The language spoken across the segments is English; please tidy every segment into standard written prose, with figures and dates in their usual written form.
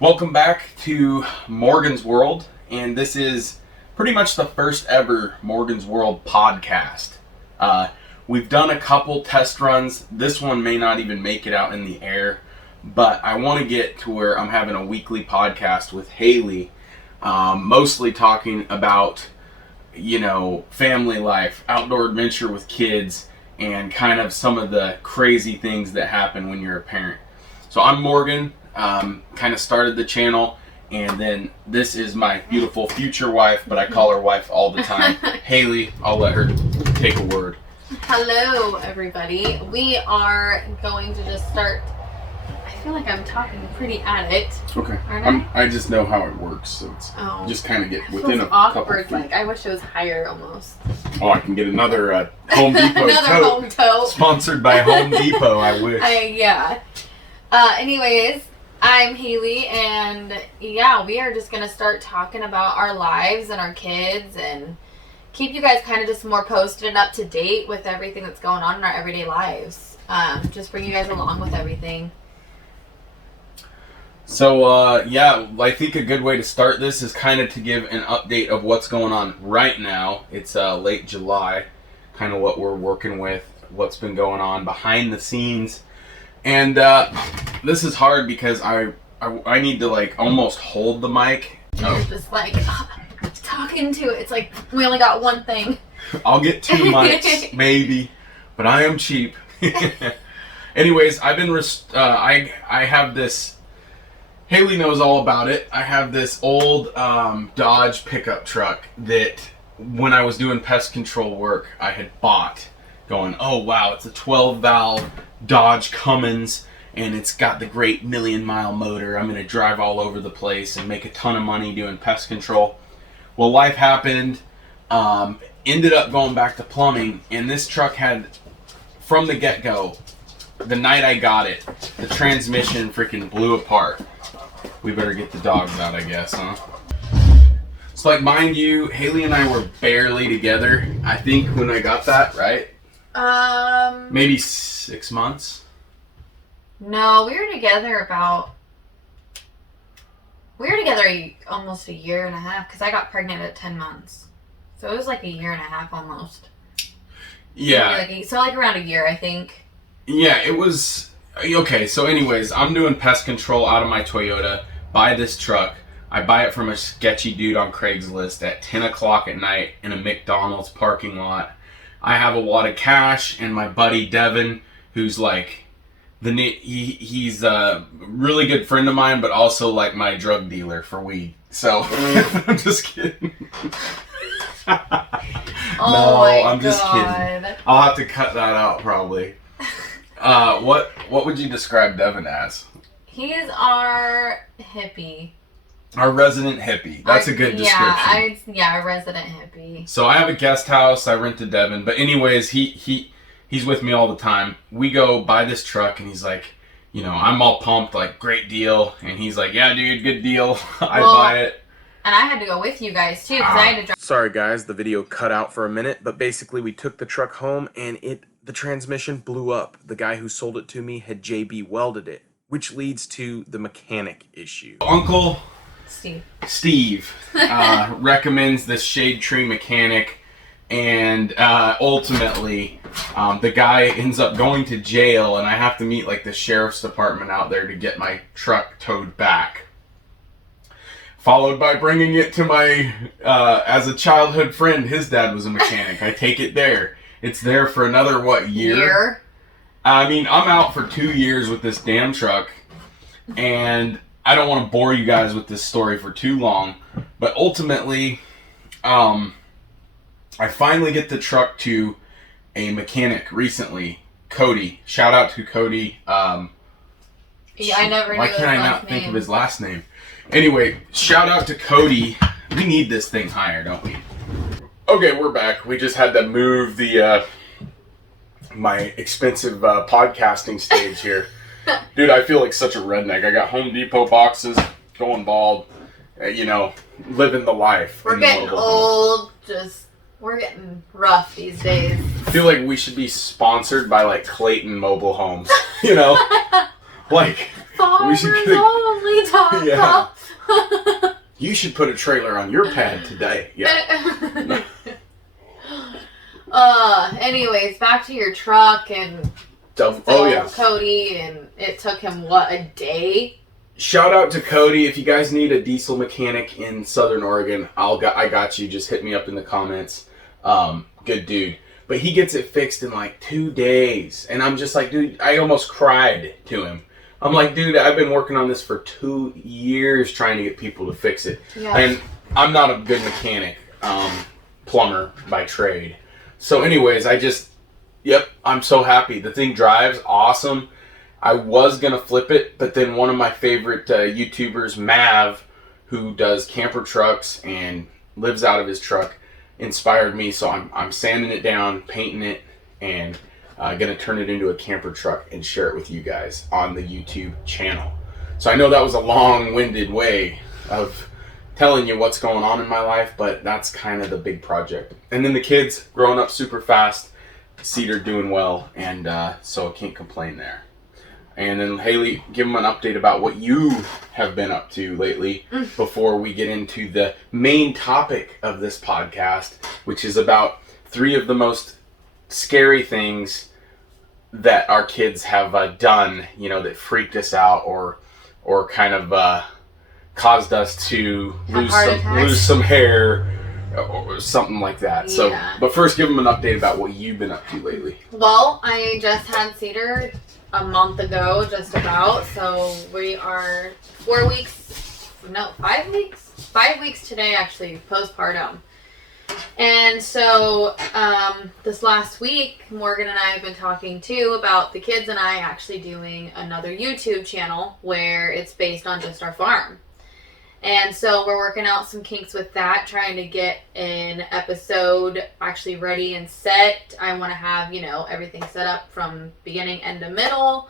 Welcome back to Morgan's World, and this is pretty much the first ever Morgan's World podcast. We've done a couple test runs. This one may not even make it out in the air, but I want to get to where I'm having a weekly podcast with Hayley, mostly talking about, family life, outdoor adventure with kids, and kind of some of the crazy things that happen when you're a parent. So I'm Morgan. Kind of started the channel, and then this is my beautiful future wife, but I call her wife all the time. Hayley, I'll let her take a word. Hello, everybody. We are going to just start. I feel like I'm talking pretty at it. Okay. Aren't I just know how it works, so it's just kind of get within a awkward, couple feet. Like I wish it was higher almost. Oh, I can get another Home Depot Another tote. home tote. Sponsored by Home Depot, I wish. Yeah. Anyways, I'm Hayley, and yeah, we are just going to start talking about our lives and our kids and keep you guys kind of just more posted and up to date with everything that's going on in our everyday lives. Just bring you guys along with everything. So, I think a good way to start this is kind of to give an update of what's going on right now. It's late July, kind of what we're working with, what's been going on behind the scenes. And this is hard because I need to like almost hold the mic. You're just like talking to it. It's like we only got one thing. I'll get two mics maybe, but I am cheap. Anyways, I've been I have this. Hayley knows all about it. I have this old Dodge pickup truck that when I was doing pest control work I had bought, going, oh wow, it's a 12 valve Dodge Cummins, and it's got the great million-mile motor. I'm going to drive all over the place and make a ton of money doing pest control. Well, life happened. Ended up going back to plumbing, and this truck had, from the get-go, the night I got it, the transmission freaking blew apart. We better get the dogs out, I guess, huh? So, like, mind you, Hayley and I were barely together, I think, when I got that, right? Maybe 6 months. No, we were together almost a year and a half because I got pregnant at 10 months. So it was like a year and a half almost. Yeah. Like around a year, I think. Yeah, it was. Okay, so anyways, I'm doing pest control out of my Toyota. Buy this truck. I buy it from a sketchy dude on Craigslist at 10 o'clock at night in a McDonald's parking lot. I have a wad of cash, and my buddy Devin, who's like he's a really good friend of mine, but also like my drug dealer for weed. So I'm just kidding. I'm just kidding. I'll have to cut that out probably. What would you describe Devin as? He is our hippie. Our resident hippie. That's a good description. Yeah, a resident hippie. So I have a guest house. I rent to Devin. But anyways, he's with me all the time. We go buy this truck, and he's like, I'm all pumped, like, great deal. And he's like, yeah, dude, good deal. I buy it. And I had to go with you guys, too, because I had to drive. Sorry, guys. The video cut out for a minute. But basically, we took the truck home, and the transmission blew up. The guy who sold it to me had JB welded it, which leads to the mechanic issue. Uncle Steve recommends this shade tree mechanic, and ultimately the guy ends up going to jail, and I have to meet like the sheriff's department out there to get my truck towed back, followed by bringing it to my as a childhood friend. His dad was a mechanic. I take it there. It's there for another year? I mean, I'm out for 2 years with this damn truck, and I don't want to bore you guys with this story for too long, but ultimately, I finally get the truck to a mechanic recently, Cody. Shout out to Cody. I never knew. Why can't I not think of his last name? Anyway, shout out to Cody. We need this thing higher, don't we? Okay, we're back. We just had to move the my expensive podcasting stage here. Dude, I feel like such a redneck. I got Home Depot boxes, going bald, living the life. We're getting old, we're getting rough these days. I feel like we should be sponsored by like Clayton Mobile Homes, Like Farmers should get only talk. Yeah. You should put a trailer on your pad today. Yeah. Anyways, back to your truck and Yeah. Cody, and it took him a day? Shout out to Cody. If you guys need a diesel mechanic in Southern Oregon, I got you. Just hit me up in the comments. Good dude. But he gets it fixed in like 2 days. And I'm just like, dude, I almost cried to him. I'm like, dude, I've been working on this for 2 years trying to get people to fix it. Yeah. And I'm not a good mechanic, plumber by trade. So anyways, I'm so happy. The thing drives awesome. I was going to flip it, but then one of my favorite YouTubers, Mav, who does camper trucks and lives out of his truck, inspired me. So I'm sanding it down, painting it, and going to turn it into a camper truck and share it with you guys on the YouTube channel. So I know that was a long-winded way of telling you what's going on in my life, but that's kind of the big project. And then the kids growing up super fast, Cedar doing well, and so I can't complain there. And then Hayley, give them an update about what you have been up to lately before we get into the main topic of this podcast, which is about 3 of the most scary things that our kids have done, that freaked us out or kind of caused us to lose some hair or something like that. Yeah. So, but first, give them an update about what you've been up to lately. Well, I just had Cedar a month ago, just about. So we are 5 weeks today, actually, postpartum. And so this last week, Morgan and I have been talking too about the kids and I actually doing another YouTube channel where it's based on just our farm. And so we're working out some kinks with that, trying to get an episode actually ready and set. I want to have, everything set up from beginning, end to middle.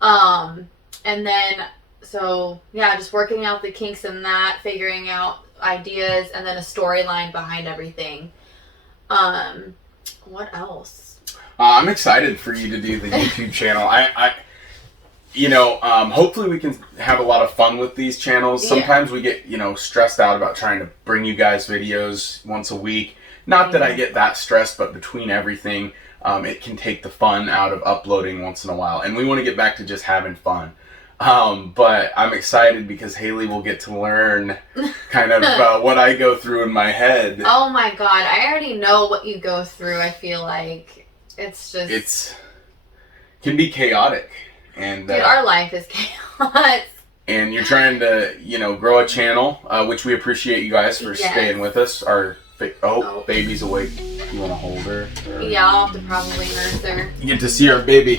And then, so yeah, just working out the kinks in that, figuring out ideas, and then a storyline behind everything. What else? I'm excited for you to do the YouTube channel. Hopefully we can have a lot of fun with these channels. Sometimes we get, stressed out about trying to bring you guys videos once a week. Not that I get that stressed, but between everything, it can take the fun out of uploading once in a while. And we want to get back to just having fun. But I'm excited because Hayley will get to learn kind of what I go through in my head. Oh my God, I already know what you go through. I feel like it's can be chaotic. And dude, our life is chaos. And you're trying to, grow a channel, which we appreciate you guys for staying with us. Baby's awake. You want to hold her? Yeah, I'll have to probably nurse her. You get to see our baby.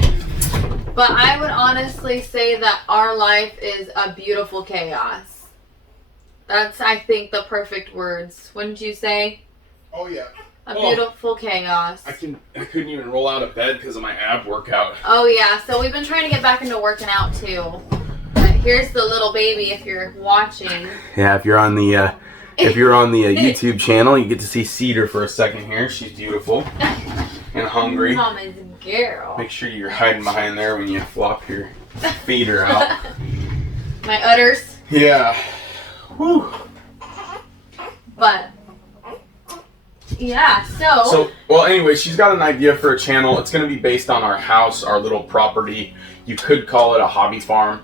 But I would honestly say that our life is a beautiful chaos. That's, I think, the perfect words. Wouldn't you say? Oh, yeah. A beautiful chaos. I couldn't even roll out of bed because of my ab workout. Oh, yeah. So we've been trying to get back into working out, too. But here's the little baby if you're watching. Yeah, if you're on the YouTube channel, you get to see Cedar for a second here. She's beautiful and hungry. Mama's girl. Make sure you're hiding behind there when you flop your feeder out. My udders. Yeah. Whew. But yeah, anyway, she's got an idea for a channel. It's going to be based on our house, our little property. You could call it a hobby farm.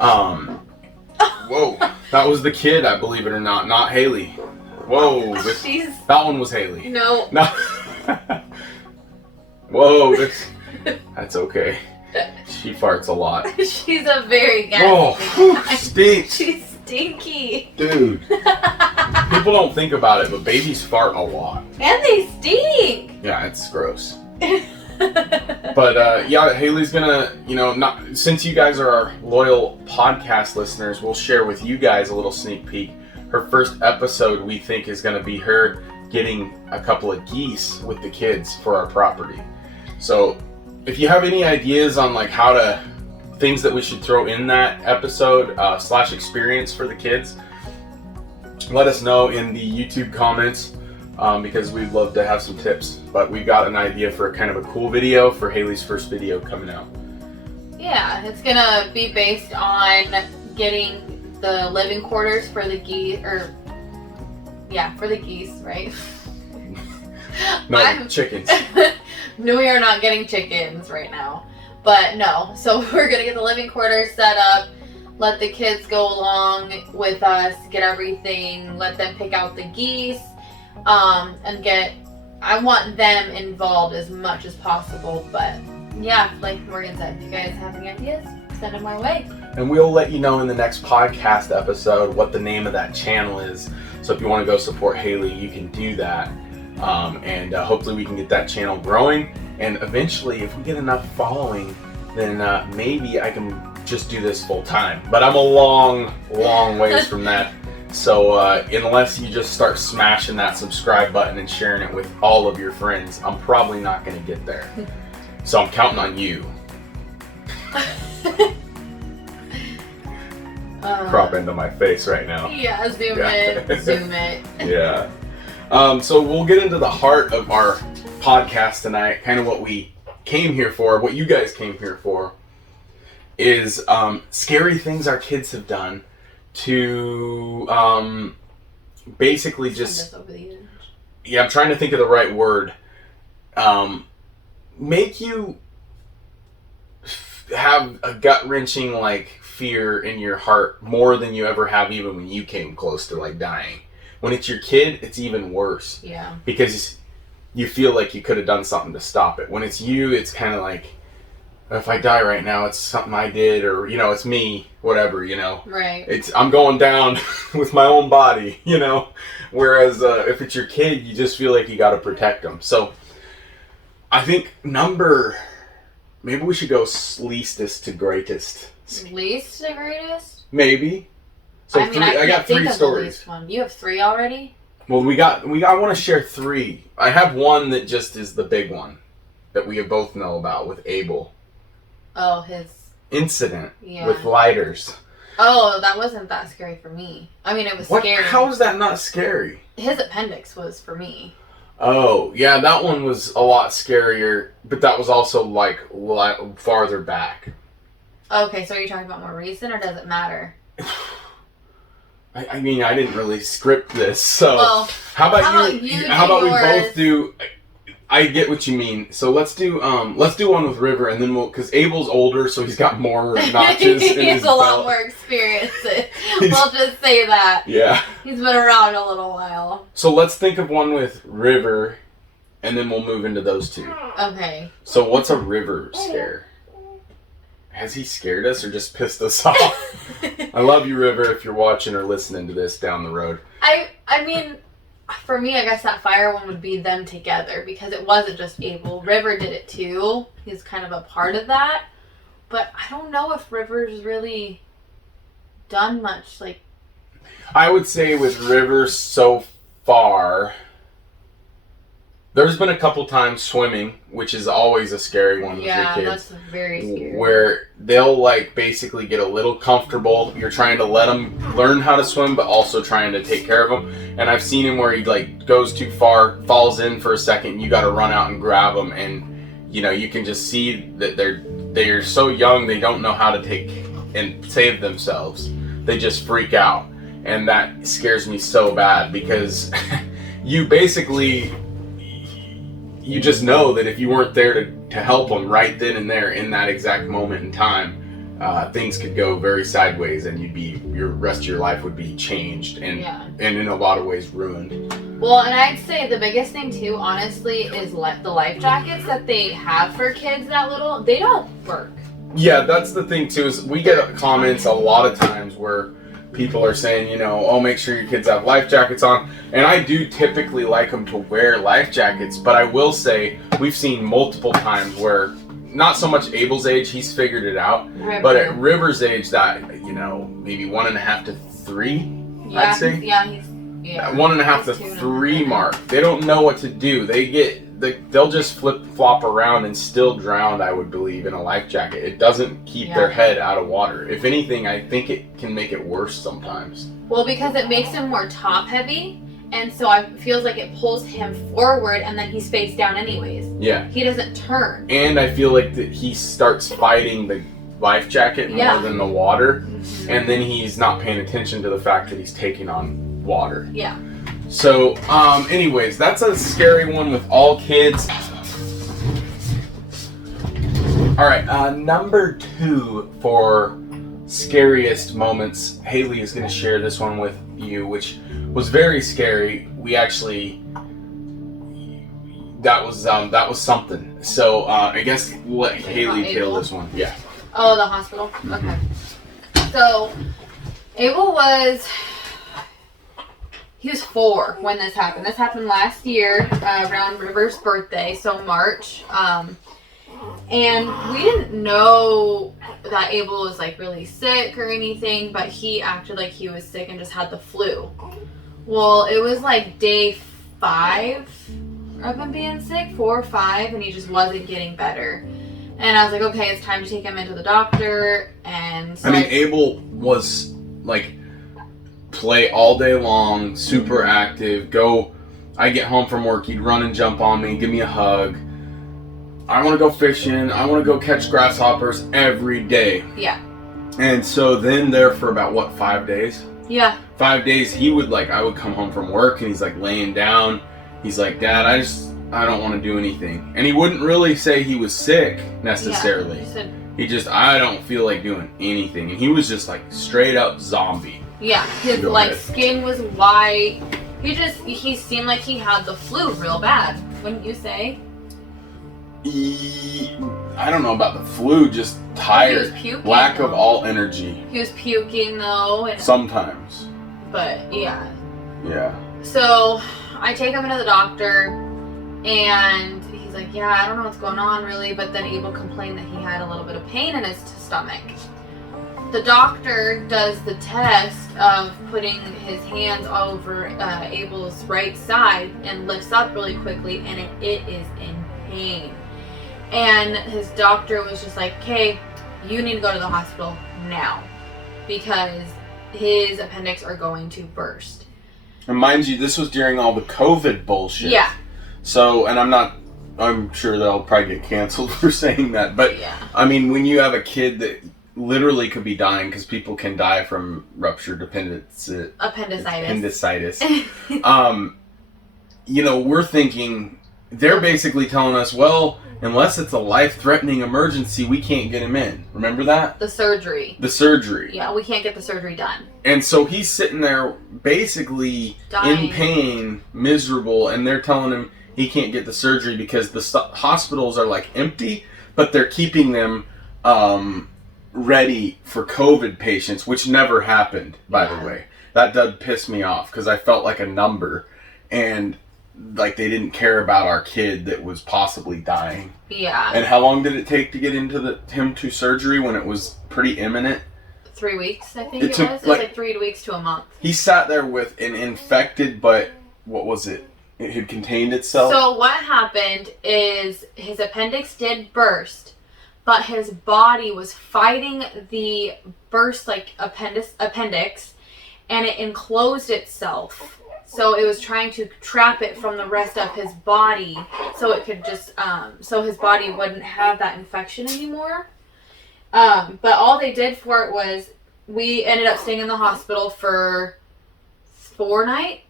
Whoa, that was the kid, I believe it or not Hayley. Whoa, that one was Hayley. No. Whoa, that's okay. She farts a lot. She's a very gassy. Stinks. She's stinky. Dude. People don't think about it, but babies fart a lot. And they stink. Yeah, it's gross. But Hayley's gonna, since you guys are our loyal podcast listeners, we'll share with you guys a little sneak peek. Her first episode, we think, is gonna be her getting a couple of geese with the kids for our property. So if you have any ideas on things that we should throw in that episode / experience for the kids, let us know in the YouTube comments. Because we'd love to have some tips. But we got an idea for kind of a cool video for Hayley's first video coming out. Yeah, it's gonna be based on getting the living quarters for the geese, for the geese, right? No, chickens. No, we are not getting chickens right now. But no, so we're gonna get the living quarters set up, let the kids go along with us, get everything, let them pick out the geese, and I want them involved as much as possible. But yeah, like Morgan said, if you guys have any ideas, send them our way. And we'll let you know in the next podcast episode what the name of that channel is. So if you want to go support Hayley, you can do that. And hopefully we can get that channel growing. And eventually, if we get enough following, then maybe I can just do this full time. But I'm a long ways from that. So unless you just start smashing that subscribe button and sharing it with all of your friends, I'm probably not going to get there. So I'm counting on you. Crop into my face right now. Yeah, zoom it. Yeah. So we'll get into the heart of our podcast tonight. Kind of what we came here for, what you guys came here for, is scary things our kids have done to basically just... over the edge. Yeah, I'm trying to think of the right word. Make you have a gut-wrenching fear in your heart more than you ever have even when you came close to dying. When it's your kid, it's even worse. Yeah. Because you feel like you could have done something to stop it. When it's you, it's kind of like, if I die right now, it's something I did, or it's me, whatever, Right. I'm going down with my own body, Whereas if it's your kid, you just feel like you got to protect them. So I think maybe we should go leastest to greatest. Least to greatest? Maybe. So I got 3 stories. One. You have 3 already? Well, I want to share 3. I have one that just is the big one that we both know about with Abel. Oh, his incident with lighters. Oh, that wasn't that scary for me. I mean, it was scary. How is that not scary? His appendix was for me. Oh, yeah, that one was a lot scarier, but that was also farther back. Okay, so are you talking about more recent, or does it matter? I mean, I didn't really script this, so how about we both do? I get what you mean. So let's do one with River, and then because Abel's older, so he's got more notches. He has a lot more experience. We'll just say that. Yeah. He's been around a little while. So let's think of one with River, and then we'll move into those 2. Okay. So what's a River scare? Has he scared us or just pissed us off? I love you, River, if you're watching or listening to this down the road. I mean, for me, I guess that fire one would be them together, because it wasn't just Abel. River did it too. He's kind of a part of that. But I don't know if River's really done much. I would say with River so far, there's been a couple times swimming, which is always a scary one with your kids. Yeah, that's very scary. Where they'll basically get a little comfortable. You're trying to let them learn how to swim, but also trying to take care of them. And I've seen him where he goes too far, falls in for a second. You got to run out and grab him, and you can just see that they're so young, they don't know how to take and save themselves. They just freak out, and that scares me so bad, because you basically. You just know that if you weren't there to help them right then and there in that exact moment in time, things could go very sideways, and your rest of your life would be changed and in a lot of ways ruined. Well, and I'd say the biggest thing too, honestly, is the life jackets that they have for kids that little. They don't work. Yeah, that's the thing too. Is we get comments a lot of times where people are saying, make sure your kids have life jackets on. And I do typically like them to wear life jackets, but I will say we've seen multiple times where, not so much Abel's age, he's figured it out, but at River's age, that, maybe 1.5 to 3, I'd say. Yeah, he's 1.5 to 3 mark. They don't know what to do. They'll just flip-flop around and still drown, I would believe, in a life jacket. It doesn't keep their head out of water. If anything, I think it can make it worse sometimes. Well, because it makes him more top-heavy, and so it feels like it pulls him forward, and then he's face down anyways. Yeah. He doesn't turn. And I feel like that he starts fighting life jacket Yeah. more than the water, and then he's not paying attention to the fact that he's taking on water. Yeah. So, anyways, that's a scary one with all kids. All right, number 2 for scariest moments. Hayley is going to share this one with you, which was very scary. We actually, that was something. So, I guess we'll let Hayley tell this one. Yeah. Oh, the hospital? Mm-hmm. Okay. So, Abel he was 4 when this happened. This happened last year, around River's birthday, so March. And we didn't know that Abel was like really sick or anything, but he acted like he was sick and just had the flu. Well, it was like day 5 of him being sick, 4 or 5, and he just wasn't getting better. And I was like, okay, it's time to take him into the doctor. And so Abel was like, play all day long, super active. I get home from work, he'd run and jump on me, give me a hug. I want to go fishing, I want to go catch grasshoppers every day. Yeah. And so then there for about, 5 days? Yeah. 5 days, I would come home from work and he's like laying down. He's like, Dad, I don't want to do anything. And he wouldn't really say he was sick necessarily. Yeah, he just, I don't feel like doing anything. And he was just like straight up zombie. Yeah, his skin was white. He seemed like he had the flu real bad, wouldn't you say? I don't know about the flu, just tired. He was puking, lack of all energy. He was puking though. And, sometimes. But yeah. Yeah. So I take him into the doctor and he's like, yeah, I don't know what's going on really, but then Abel complained that he had a little bit of pain in his stomach. The doctor does the test of putting his hands over Abel's right side and lifts up really quickly, and it is in pain. And his doctor was just like, okay, you need to go to the hospital now because his appendix are going to burst. And mind you, this was during all the COVID bullshit. Yeah. So, and I'm sure they'll probably get canceled for saying that, but yeah. I mean, when you have a kid that literally could be dying, because people can die from ruptured appendicitis. We're thinking, they're basically telling us, well, unless it's a life-threatening emergency, we can't get him in. Remember that? The surgery. Yeah, we can't get the surgery done. And so he's sitting there basically dying, in pain, miserable, and they're telling him he can't get the surgery because the hospitals are like empty, but they're keeping them ready for COVID patients, which never happened, by the way. That did piss me off because I felt like a number, and like they didn't care about our kid that was possibly dying. Yeah. And how long did it take to get into him to surgery when it was pretty imminent? 3 weeks, I think it was. It was like 3 weeks to a month. He sat there with an infected, but what was it? It had contained itself? So what happened is his appendix did burst, but his body was fighting the burst appendix, and it enclosed itself. So it was trying to trap it from the rest of his body, so it could just, so his body wouldn't have that infection anymore. But all they did for it was, we ended up staying in the hospital for 3 nights.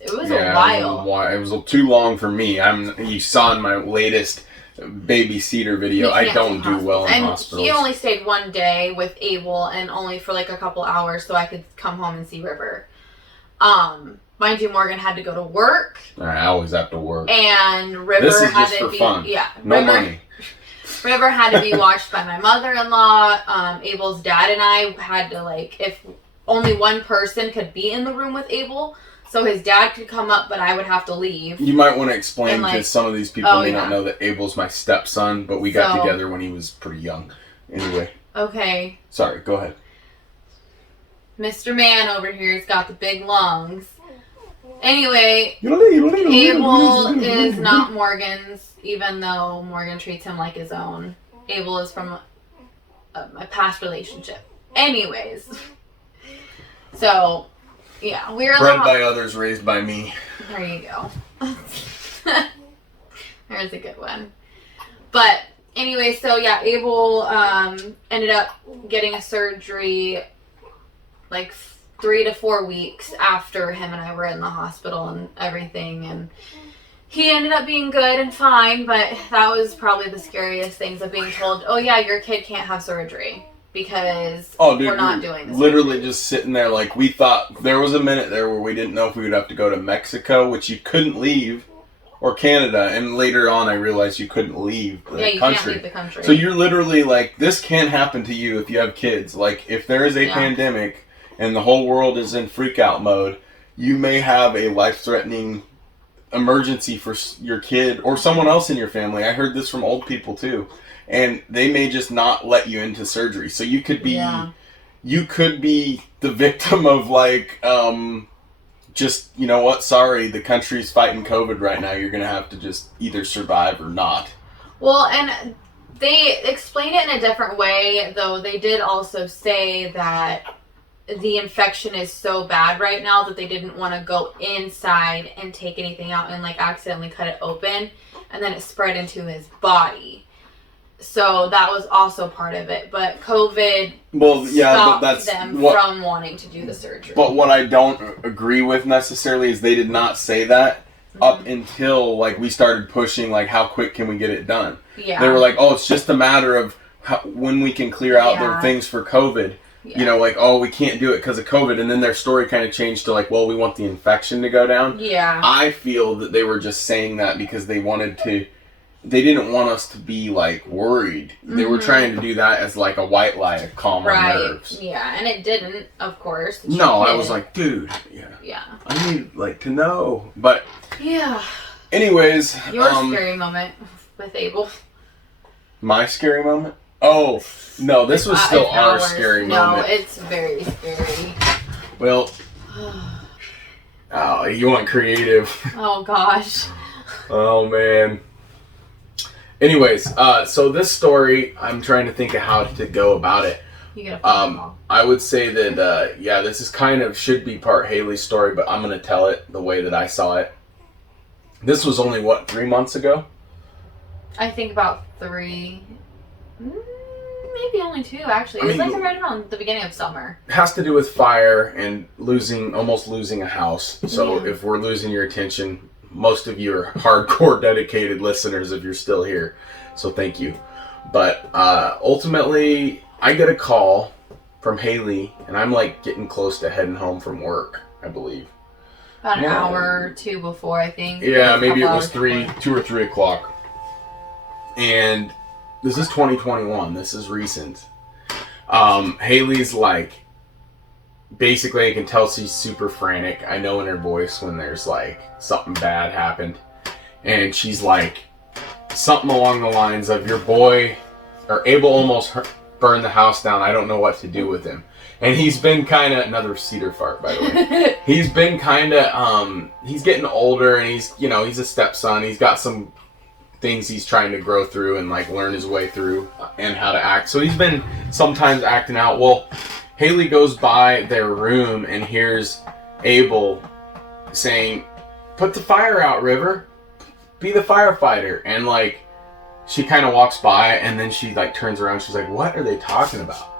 It was a while. It was too long for me. You saw in my latest babysitter video, I don't do well in hospitals. He only stayed 1 day with Abel, and only for like a couple hours, so I could come home and see River. Mind you, Morgan had to go to work. I always have to work. And River had to be fun. Yeah, no money. River had to be watched by my mother-in-law. Abel's dad and I had to, like, if only one person could be in the room with Abel, so his dad could come up, but I would have to leave. You might want to explain, because some of these people may not know that Abel's my stepson, but we got together when he was pretty young. Anyway. Okay. Sorry, go ahead. Mr. Man over here's got the big lungs. Anyway, Abel is not Morgan's, even though Morgan treats him like his own. Abel is from a past relationship. Anyways. So, yeah, we're bred by others, raised by me. There you go. There's a good one. But Anyway, so yeah, Abel ended up getting a surgery like 3 to 4 weeks after him and I were in the hospital and everything, and he ended up being good and fine, but that was probably the scariest things of being told, oh yeah, your kid can't have surgery because we're not doing this. Literally surgery. just sitting there like we thought. There was a minute there where we didn't know if we would have to go to Mexico, which you couldn't leave, or Canada, and later on I realized you couldn't leave the country. Can't leave the country. So you're literally like, this can't happen to you if you have kids. Like, if there is a pandemic and the whole world is in freak out mode, you may have a life-threatening emergency for your kid or someone else in your family. I heard this from old people too, and they may just not let you into surgery. So you could be the victim of like just, you know what, sorry, the country's fighting COVID right now, you're gonna have to just either survive or not. Well, and they explain it in a different way, though they did also say that the infection is so bad right now that they didn't want to go inside and take anything out and like accidentally cut it open, and then it spread into his body. So that was also part of it, but COVID stopped them from wanting to do the surgery. But what I don't agree with necessarily is they did not say that up until like we started pushing like how quick can we get it done. Yeah. They were like, oh, it's just a matter of when we can clear out the things for COVID. Yeah. You know, like, oh, we can't do it because of COVID. And then their story kind of changed to like, well, we want the infection to go down. Yeah. I feel that they were just saying that because they they didn't want us to be like worried. They were trying to do that as like a white lie to calm our nerves. Yeah, and it didn't, of course. No, I was like, dude, I need like to know. But anyways, your scary moment with Abel. My scary moment? Oh, no, this was still our scary moment. No, it's very scary. Well, oh, you want creative. Oh, gosh. Oh, man. Anyways, so this story, I'm trying to think of how to go about it. You get a phone call. I would say that, this is should be part Hayley's story, but I'm going to tell it the way that I saw it. This was only, 3 months ago? I think about 3... maybe only 2, actually. It was like right around the beginning of summer. It has to do with fire and almost losing a house. So if we're losing your attention, most of you are hardcore dedicated listeners if you're still here. So thank you. But ultimately, I get a call from Hayley, and I'm like getting close to heading home from work, I believe. About an hour or 2 before, I think. Yeah, maybe it was 2 or 3 o'clock. And this is 2021. This is recent. Hayley's like, basically I can tell she's super frantic. I know in her voice when there's like something bad happened. And she's like, something along the lines of, your boy, or Abel almost burned the house down. I don't know what to do with him. And he's been kind of, another cedar fart by the way. He's been kind of, he's getting older and he's a stepson. He's got some things he's trying to grow through and like learn his way through and how to act. So he's been sometimes acting out. Well, Hayley goes by their room and hears Abel saying, "Put the fire out, River. Be the firefighter." And like, she kind of walks by and then she like turns around. She's like, "What are they talking about?"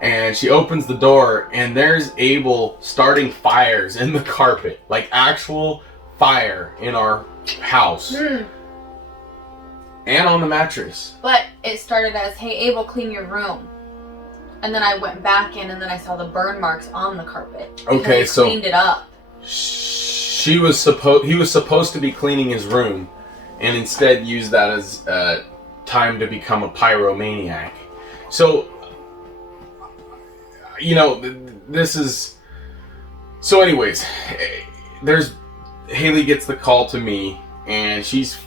And she opens the door and there's Abel starting fires in the carpet, like actual fire in our house. And on the mattress. But it started as, "Hey, Abel, clean your room." And then I went back in and then I saw the burn marks on the carpet. Okay, so cleaned it up. He was supposed to be cleaning his room and instead used that as time to become a pyromaniac. So, this is... So anyways, Hayley gets the call to me and she's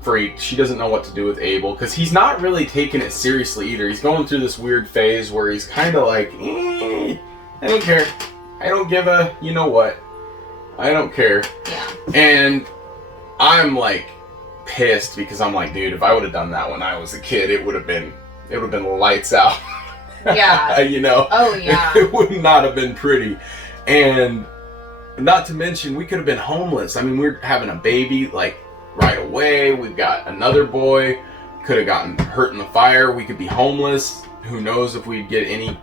freaked. She doesn't know what to do with Abel because he's not really taking it seriously either. He's going through this weird phase where he's kind of like, I don't care. I don't give a, you know what. I don't care. Yeah. And I'm like pissed because I'm like, dude, if I would have done that when I was a kid, it would have been lights out. Yeah. Oh yeah. It would not have been pretty. And not to mention, we could have been homeless. I mean, we're having a baby like right away. We've got another boy could have gotten hurt in the fire. We could be homeless. Who knows if we'd get any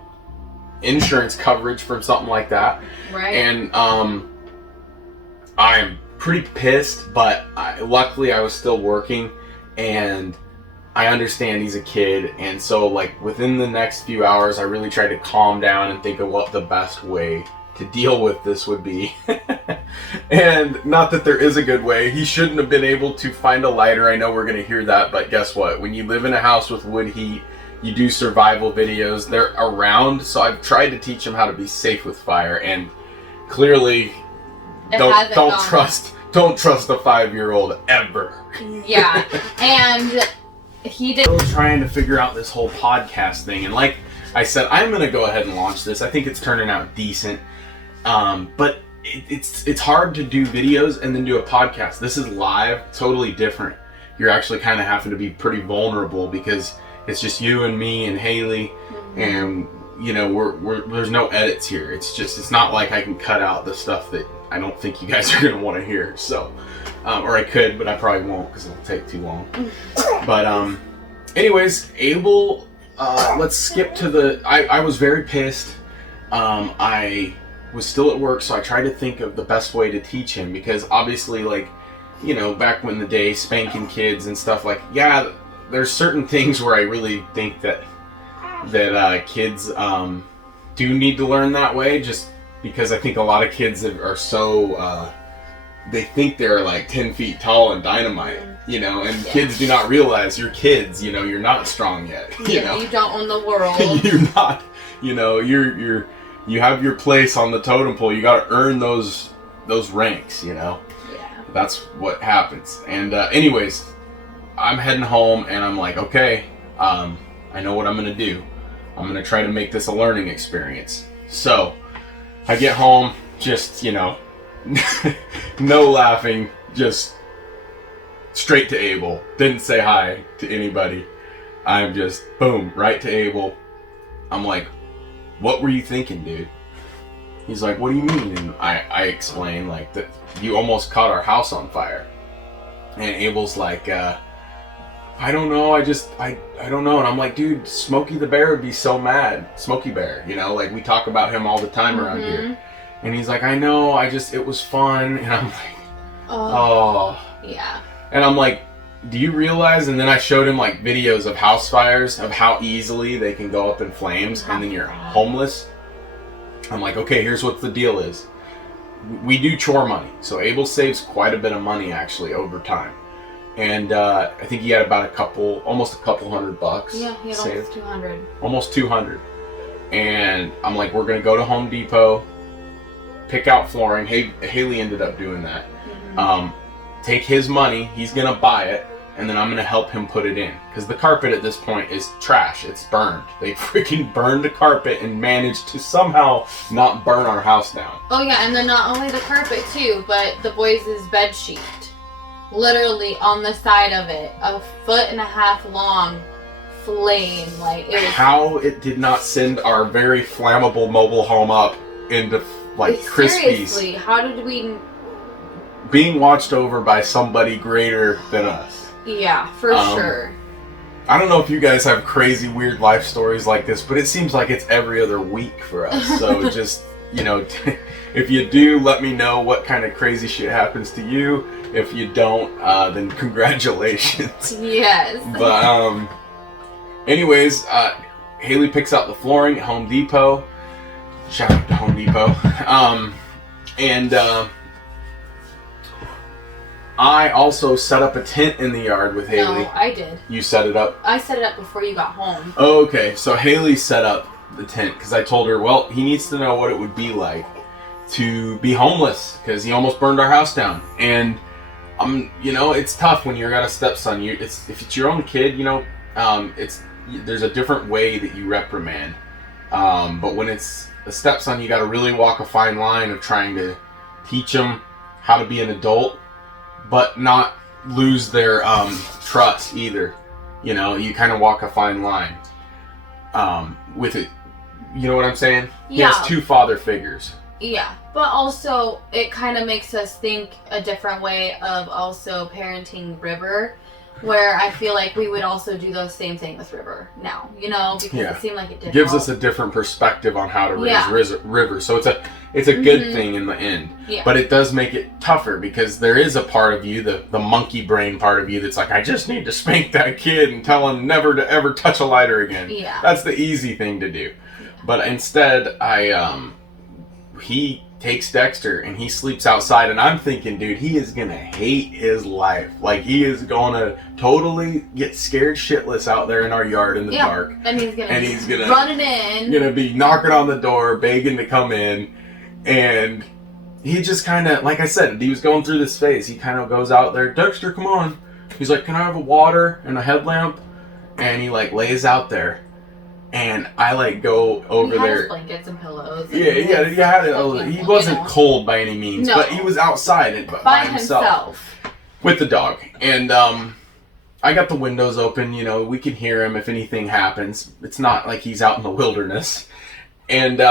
insurance coverage from something like that. Right. And I'm pretty pissed, but luckily I was still working, and I understand he's a kid, and so like within the next few hours I really tried to calm down and think of what the best way to deal with this would be. And not that there is a good way. He shouldn't have been able to find a lighter. I know we're going to hear that, but guess what? When you live in a house with wood heat, you do survival videos. They're around, so I've tried to teach him how to be safe with fire, and clearly don't trust a 5-year-old ever. Yeah. And he did. Still trying to figure out this whole podcast thing, and like I said, I'm going to go ahead and launch this. I think it's turning out decent. But it's hard to do videos and then do a podcast. This is live, totally different. You're actually kind of having to be pretty vulnerable because it's just you and me and Hayley, and you know we're there's no edits here. It's not like I can cut out the stuff that I don't think you guys are gonna want to hear. So, or I could, but I probably won't because it'll take too long. But anyways, Abel. Let's skip to the. I was very pissed. I was still at work, so I tried to think of the best way to teach him, because obviously, like, you know, back when the day, spanking kids and stuff, like, yeah, there's certain things where I really think that kids do need to learn that way, just because I think a lot of kids are so they think they're like 10 feet tall and dynamite, you know, and kids do not realize you're kids, you know, you're not strong yet, you know. You don't own the world. You're not, you know, you have your place on the totem pole. You got to earn those ranks, you know. Yeah. That's what happens. And anyways, I'm heading home, and I'm like, okay, I know what I'm gonna do. I'm gonna try to make this a learning experience. So I get home, just, you know, no laughing, just straight to Abel. Didn't say hi to anybody. I'm just boom, right to Abel. I'm like, what were you thinking, dude? He's like, what do you mean? And I explain, like, that you almost caught our house on fire. And Abel's like, I don't know, I don't know. And I'm like, dude, Smokey the Bear would be so mad. Smokey Bear, you know, like, we talk about him all the time around here. And he's like, I know, it was fun. And I'm like, oh. Yeah. And I'm like, do you realize? And then I showed him like videos of house fires, of how easily they can go up in flames, and then you're homeless. I'm like, okay, here's what the deal is. We do chore money. So Abel saves quite a bit of money actually over time. And I think he had about almost a couple $100. Yeah, he had saved. almost 200. Almost 200. And I'm like, we're gonna go to Home Depot, pick out flooring. Hayley ended up doing that. Take his money, he's gonna buy it, and then I'm gonna help him put it in. Because the carpet at this point is trash, it's burned. They freaking burned the carpet and managed to somehow not burn our house down. Oh yeah, and then not only the carpet too, but the boys' bed sheet. Literally on the side of it, 1.5 foot long flame. Like, it was... How it did not send our very flammable mobile home up into like Krispies. Seriously, how did we... Being watched over by somebody greater than us. Yeah, for sure. I don't know if you guys have crazy, weird life stories like this, but it seems like it's every other week for us. So just, you know, if you do, let me know what kind of crazy shit happens to you. If you don't, then congratulations. Yes. But, anyways, Hayley picks out the flooring at Home Depot. Shout out to Home Depot. I also set up a tent in the yard with Hayley. No, I did. You set it up? I set it up before you got home. Oh, okay. So Hayley set up the tent because I told her, well, he needs to know what it would be like to be homeless because he almost burned our house down. And, you know, it's tough when you've got a stepson. If it's your own kid, you know, there's a different way that you reprimand. But when it's a stepson, you got to really walk a fine line of trying to teach them how to be an adult, but not lose their trust either. You know, you kind of walk a fine line with it. You know what I'm saying? Yeah. He has two father figures. Yeah, but also it kind of makes us think a different way of also parenting River. where I feel like we would also do the same thing with River now, you know, because it seemed like it did gives help. us a different perspective on how to raise River. So it's a good thing in the end. Yeah. But it does make it tougher because there is a part of you, the monkey brain part of you, that's like, I just need to spank that kid and tell him never to ever touch a lighter again. Yeah. That's the easy thing to do. Yeah. But instead, he takes Dexter and he sleeps outside, and I'm thinking, dude, he is gonna hate his life. Like, he is gonna totally get scared shitless out there in our yard in the dark. And he's gonna running in, gonna be knocking on the door, begging to come in, and he just kind of, like I said, he was going through this phase. He kind of goes out there, Dexter, come on. He's like, can I have a water and a headlamp? And he like lays out there. And I like go over there. His blankets and pillows. Yeah, he had it. He wasn't cold by any means, but he was outside by himself with the dog. And I got the windows open. You know, we can hear him if anything happens. It's not like he's out in the wilderness. And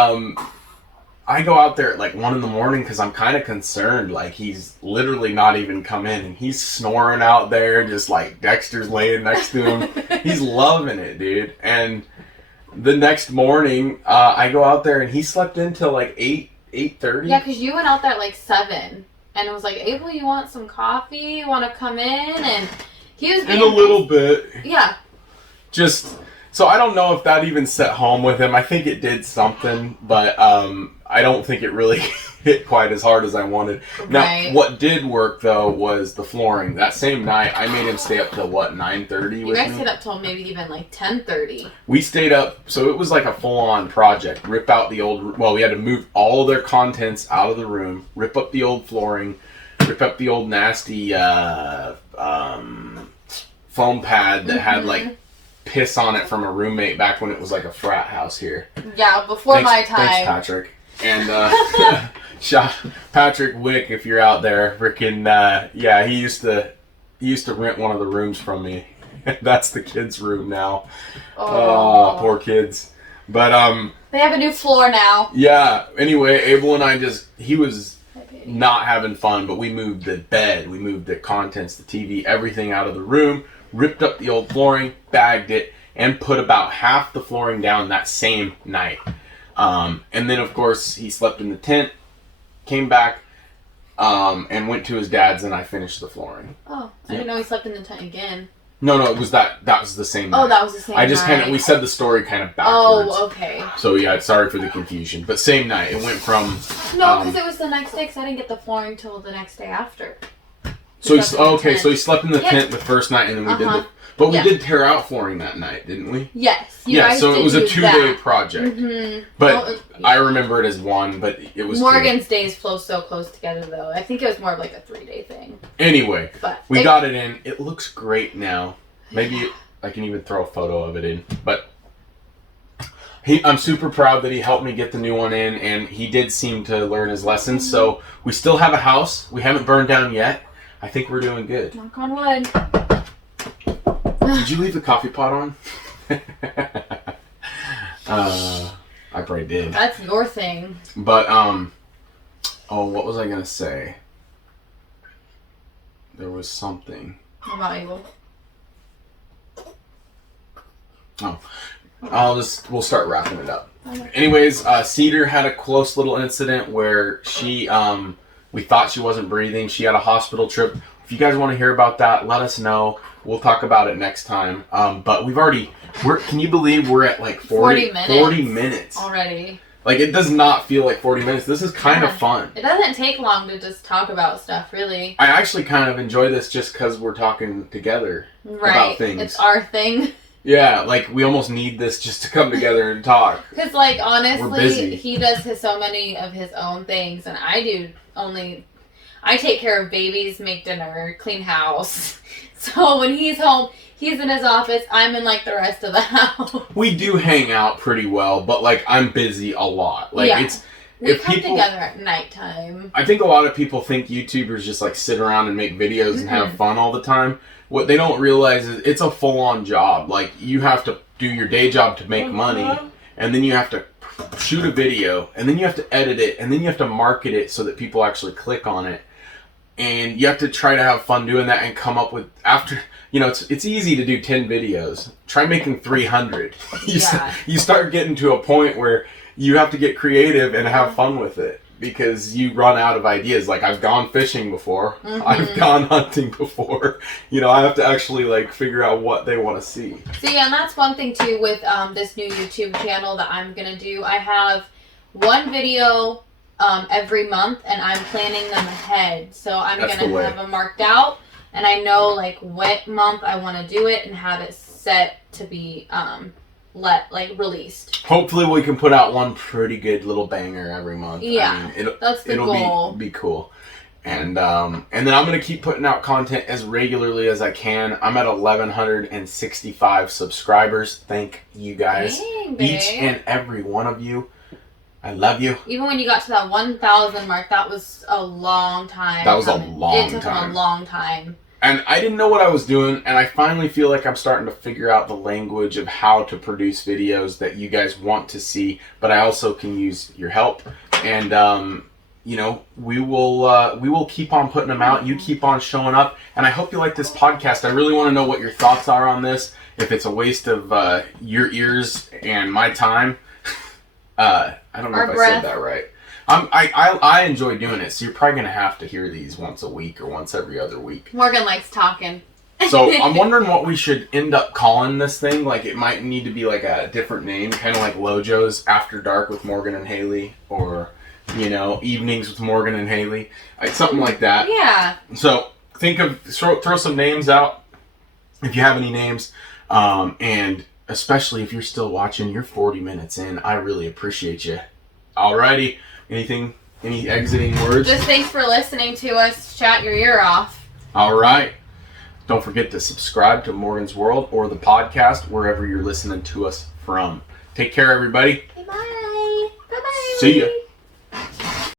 I go out there at like 1 a.m. because I'm kind of concerned. Like, he's literally not even come in, and he's snoring out there, just like Dexter's laying next to him. He's loving it, dude. And the next morning, I go out there and he slept until like 8:30. Yeah, because you went out there at like 7, and it was like, Abel, you want some coffee? You want to come in? And he was in a little bit. Yeah. Just so I don't know if that even set home with him. I think it did something, but I don't think it really hit quite as hard as I wanted. Now, what did work though was the flooring. That same night, I made him stay up till 9:30 with me. You guys stayed up till maybe even like 10:30. We stayed up, so it was like a full-on project. Rip out the old. Well, we had to move all of their contents out of the room. Rip up the old flooring. Rip up the old nasty foam pad that had like piss on it from a roommate back when it was like a frat house here. Yeah, before my time. Thanks, Patrick. And Patrick Wick, if you're out there, freaking he used to rent one of the rooms from me. That's the kids' room now. Oh, poor kids. But they have a new floor now. Yeah. Anyway, Abel and I he was not having fun, but we moved the bed, we moved the contents, the TV, everything out of the room, ripped up the old flooring, bagged it, and put about half the flooring down that same night. And then, of course, he slept in the tent, came back, and went to his dad's, and I finished the flooring. Oh, I didn't know he slept in the tent again. No, it was that was the same night. Oh, that was the same night. I just we said the story kind of backwards. Oh, okay. So, yeah, sorry for the confusion. But same night, it went from... No, because it was the next day, because I didn't get the flooring till the next day after. So he slept in the tent the first night, and then we did the... But we did tear out flooring that night, didn't we? Yes. So it was a 2-day project. Mm-hmm. But I remember it as one, but it was Morgan's days flow so close together, though. I think it was more of like a 3-day thing. Anyway, we got it in. It looks great now. Maybe I can even throw a photo of it in. But I'm super proud that he helped me get the new one in, and he did seem to learn his lessons. So we still have a house. We haven't burned down yet. I think we're doing good. Knock on wood. Did you leave the coffee pot on? I probably did. That's your thing. But, what was I going to say? There was something. About you. We'll start wrapping it up. Okay. Anyways, Cedar had a close little incident where she, we thought she wasn't breathing. She had a hospital trip. If you guys want to hear about that, let us know. We'll talk about it next time. But can you believe we're at like 40 minutes already? Like, it does not feel like 40 minutes. This is kind of fun. It doesn't take long to just talk about stuff, really. I actually kind of enjoy this just because we're talking together about things. It's our thing. Yeah, like, we almost need this just to come together and talk. Because, like, honestly, he does so many of his own things, and I take care of babies, make dinner, clean house. So when he's home, he's in his office, I'm in, like, the rest of the house. We do hang out pretty well, but, like, I'm busy a lot. Like, we come together at nighttime. I think a lot of people think YouTubers just, like, sit around and make videos and have fun all the time. What they don't realize is it's a full-on job. Like, you have to do your day job to make money, and then you have to shoot a video, and then you have to edit it, and then you have to market it so that people actually click on it. And you have to try to have fun doing that and come up with, after, it's easy to do 10 videos. Try making 300. You start getting to a point where you have to get creative and have fun with it because you run out of ideas. Like, I've gone fishing before. I've gone hunting before. I have to actually figure out what they want to see. See, and that's one thing too with this new YouTube channel that I'm going to do. I have one video every month, and I'm planning them ahead. So I'm going to have them marked out, and I know what month I want to do it and have it set to be released. Hopefully we can put out one pretty good little banger every month. Yeah, that's the goal. It'll be cool. And then I'm going to keep putting out content as regularly as I can. I'm at 1,165 subscribers. Thank you guys. Dang, each and every one of you. I love you. Even when you got to that 1,000 mark, that was a long time. That was a long time. It took a long time. And I didn't know what I was doing, and I finally feel like I'm starting to figure out the language of how to produce videos that you guys want to see, but I also can use your help. And, we will keep on putting them out. You keep on showing up, and I hope you like this podcast. I really want to know what your thoughts are on this, if it's a waste of your ears and my time. I don't know if I said that right. I enjoy doing it, so you're probably going to have to hear these once a week or once every other week. Morgan likes talking. So I'm wondering what we should end up calling this thing. It might need to be a different name, kind of like Lojo's After Dark with Morgan and Hayley, or, Evenings with Morgan and Hayley. Something like that. Yeah. So throw some names out if you have any names. And especially if you're still watching, you're 40 minutes in. I really appreciate you. Alrighty. Any exiting words? Just thanks for listening to us chat your ear off. Alright. Don't forget to subscribe to Morgan's World or the podcast, wherever you're listening to us from. Take care, everybody. Bye. Bye-bye. See ya.